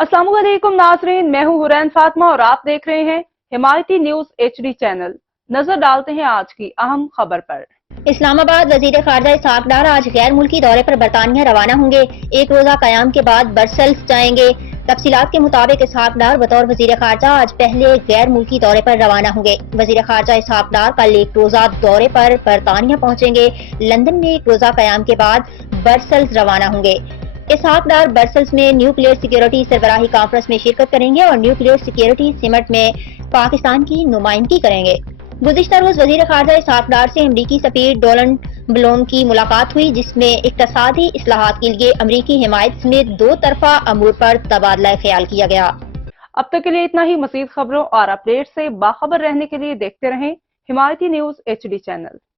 अस्सलाम वालेकुम नाजरीन, मैं हूं हुरैन फातिमा और आप देख रहे हैं हिमायती न्यूज HD चैनल। नजर डालते हैं आज की अहम खबर पर। इस्लामाबाद वजीर खारजा इसहाक डार आज गैर मुल्की दौरे पर बरतानिया रवाना होंगे। एक रोजा कयाम के बाद ब्रसेल्स जाएंगे। तफसीलात के मुताबिक इसहाक डार बतौर वजीर खारजा आज पहले गैर मुल्की दौरे पर रवाना होंगे। वजीर खारजा इसहाक डार कल एक रोजा दौरे पर बरतानिया पहुंचेंगे। लंदन में एक रोजा कयाम के बाद ब्रसेल्स रवाना होंगे। इसहाक डार ब्रसेल्स में न्यूक्लियर सिक्योरिटी सरबराही कॉन्फ्रेंस में शिरकत करेंगे और न्यूक्लियर सिक्योरिटी समिट में पाकिस्तान की नुमाइंदगी करेंगे। गुज़िश्ता रोज वजीर खारजा इसहाक डार से अमरीकी सफीर डोनाल्ड ब्लोम की मुलाकात हुई, जिसमें इक्तसादी इस्लाहात के लिए अमरीकी हिमायत समेत दो तरफा अमूर पर तबादला ख्याल किया गया। अब तक के लिए इतना ही। मज़ीद खबरों और अपडेट से बाखबर रहने के लिए देखते रहें हिमायती न्यूज HD चैनल।